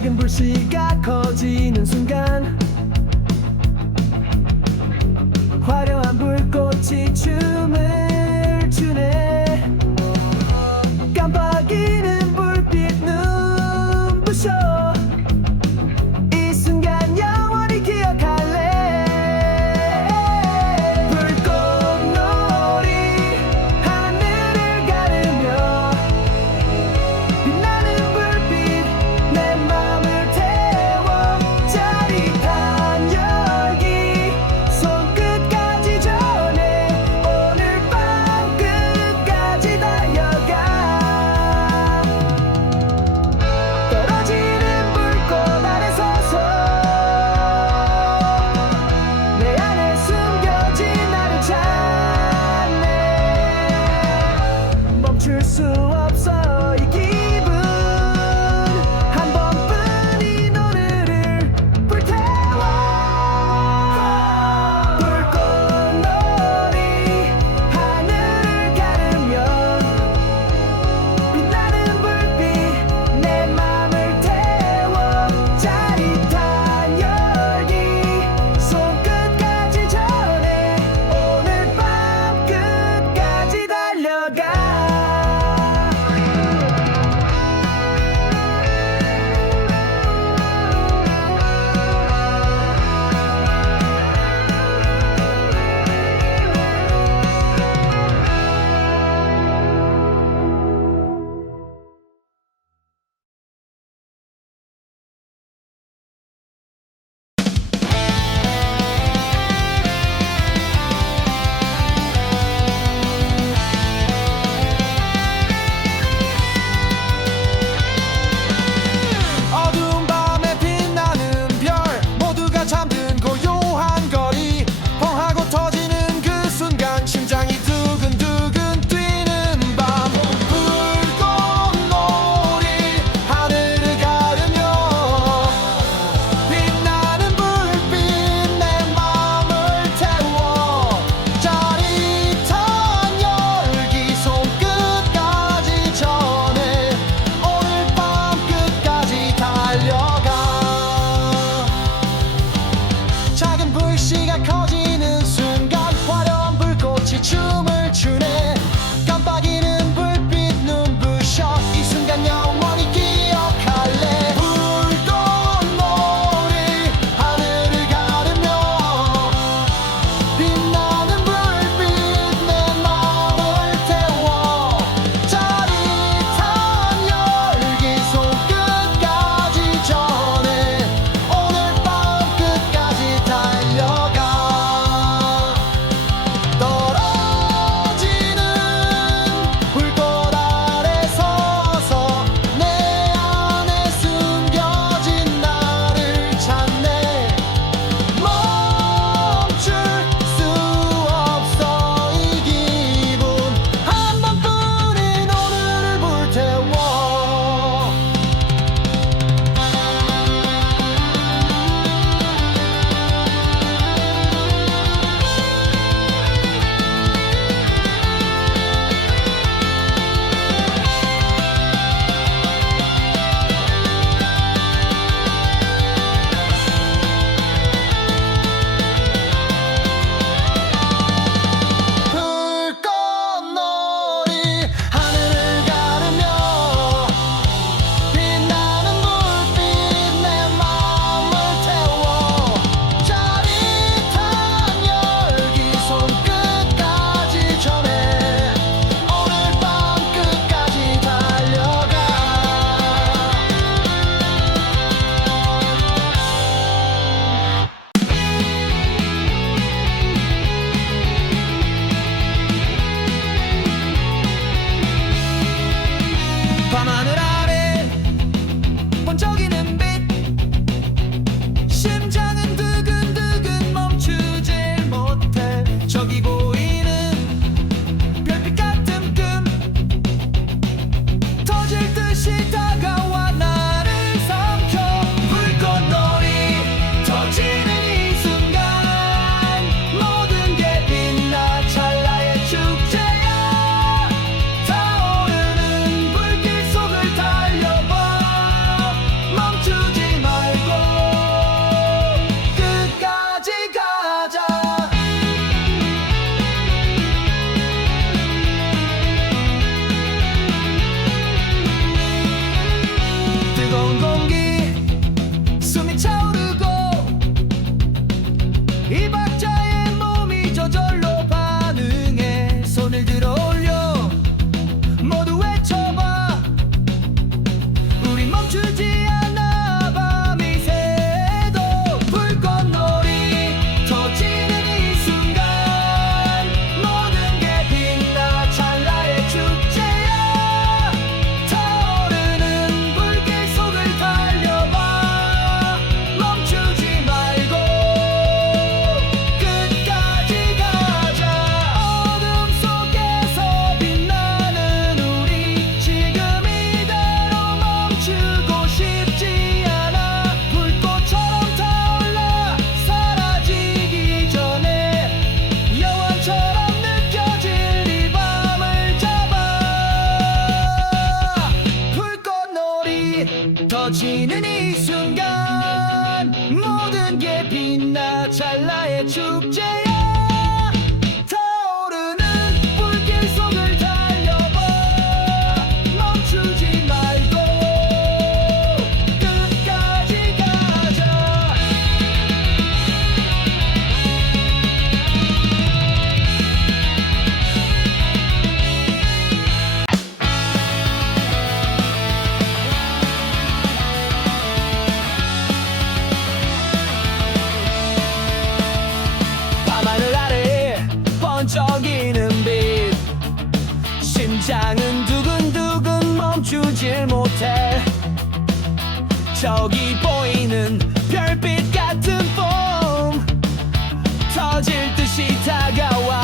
작은 불씨가 커지는 순간 화려한 불꽃이 춤 호텔. 저기 보이는 별빛 같은 봄. 터질 듯이 다가와.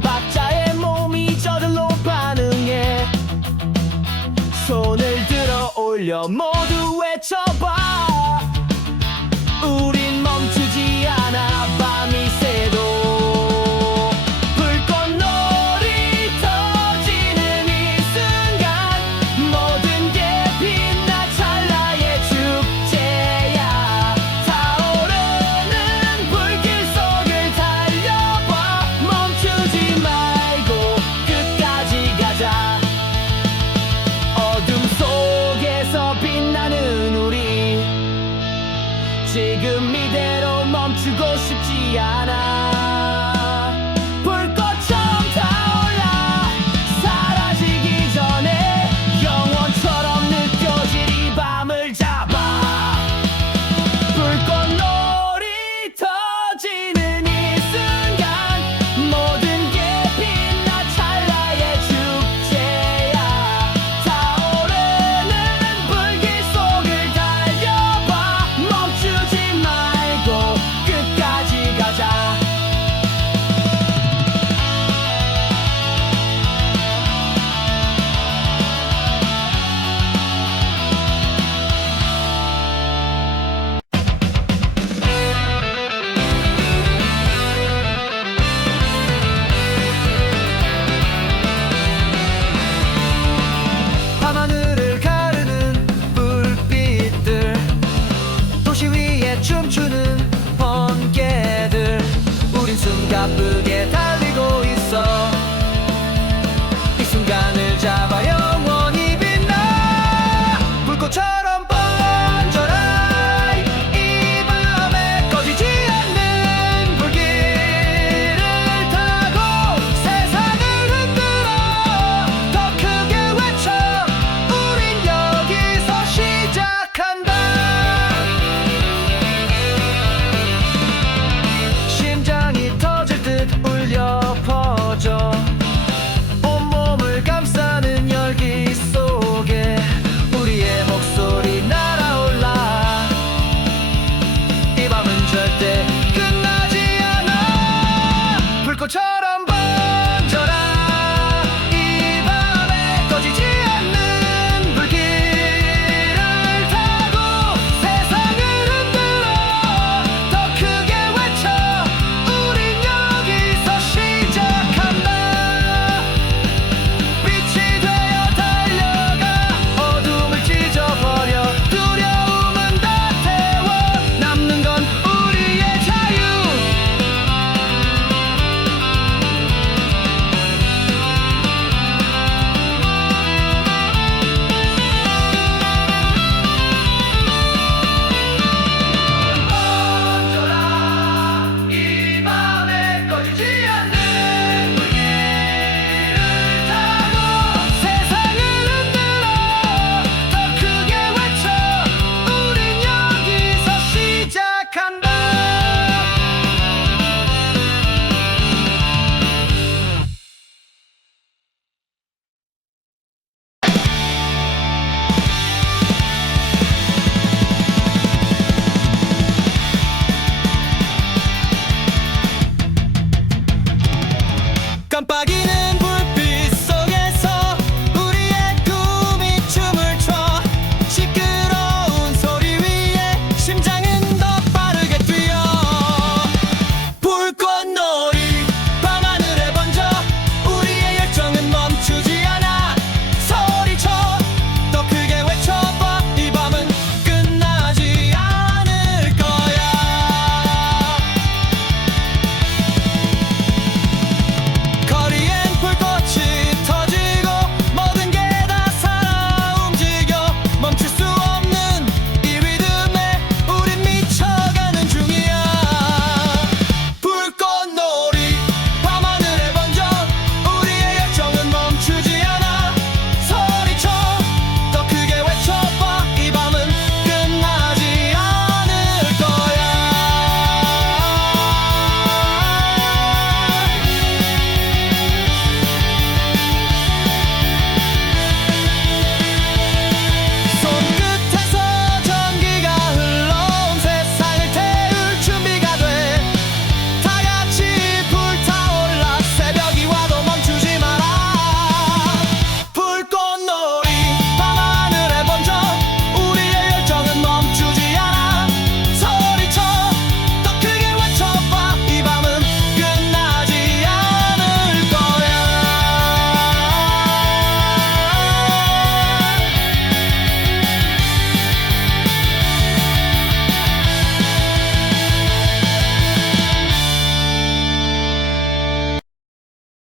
박자에 몸이 저절로 반응해. 손을 들어 올려 모두 Diana. がぶた